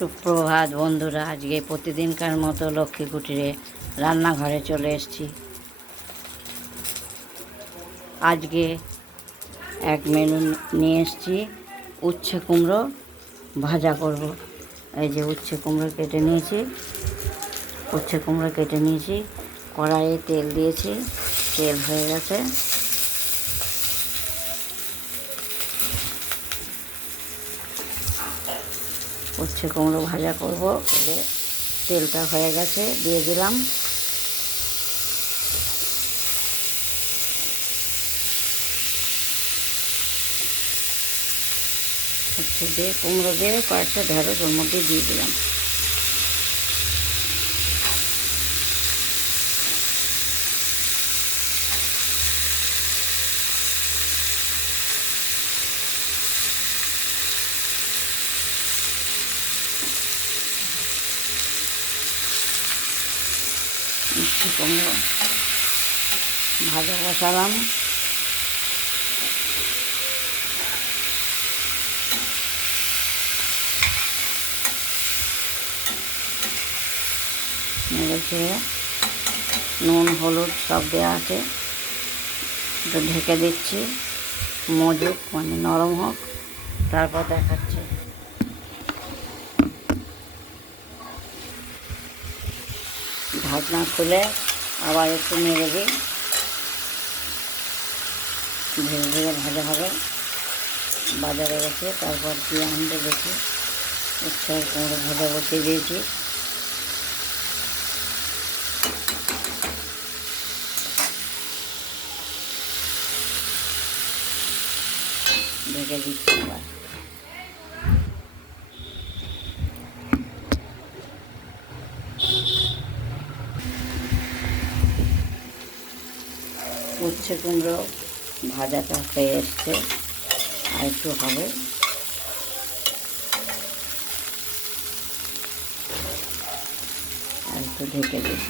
সুপ্রভাত বন্ধুরা, আজকে প্রতিদিনকার মতো লক্ষ্মী কুটিরে রান্নাঘরে চলে এসেছি। আজকে এক মেনু নিয়ে এসেছি, উচ্ছে কুমড়ো ভাজা করব। এই যে উচ্ছে কুমড়ো কেটে নিয়েছি, উচ্ছে কুমড়ো কেটে নিয়েছি, কড়াইয়ে তেল দিয়েছি, তেল হয়ে গেছে। উচ্ছে কুমড়ো ভাজা করব করে তেলটা হয়ে গেছে, দিয়ে দিলাম। উচ্ছে দিয়ে কুমড়ো দিয়ে কয়েকটা ঢেঁড়স ওর মধ্যে দিয়ে দিলাম। মিষ্টি কুমড়ো ভাজা বসালাম। নুন, হলুদ সব দেওয়া আছে। ঢেকে দিচ্ছি। মজুক মানে নরম হোক। তারপর দেখাচ্ছে। ঢাকনা খুলে আবার একটু নেড়ে দিই। ধীরে ধীরে ভাজা হবে। বাজারে রেখে তারপর কি আনতে দেখি উচ্ছার কুমড়ো ভাজা বসিয়ে দিয়েছি। ঢেকে দিচ্ছি আবার উচ্ছে কুমড়ো ভাজাটা হয়ে এসছে। আর একটু হবে। আর একটু ঢেকে দিই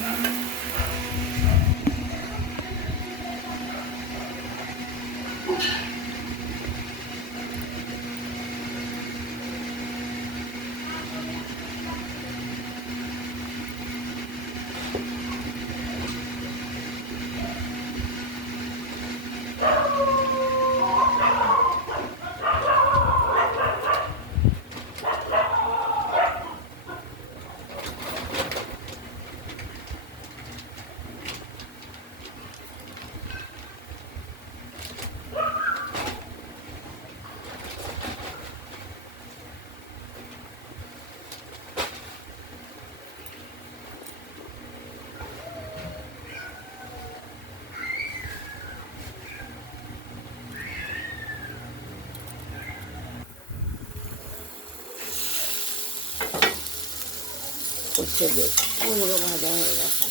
দিয়ে কুমড়ো ভাজা হয়ে গেছে।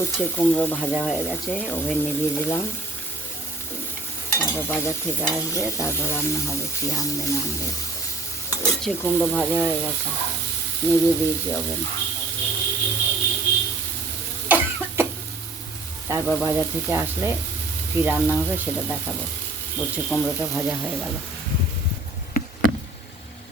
উচ্ছে কুমড়ো ভাজা হয়ে গেছে, ওভেন নিভিয়ে দিলাম। তারপর বাজার থেকে আসবে, তারপর রান্না হবে, কি আনবে না আনবে। উচ্ছে কুমড়ো ভাজা হয়ে গেছে, নিভিয়ে দিয়েছি ওভেন। তারপর বাজার থেকে আসলে কি রান্না হবে সেটা দেখাবো। উচ্ছে কুমড়োটা ভাজা হয়ে গেল।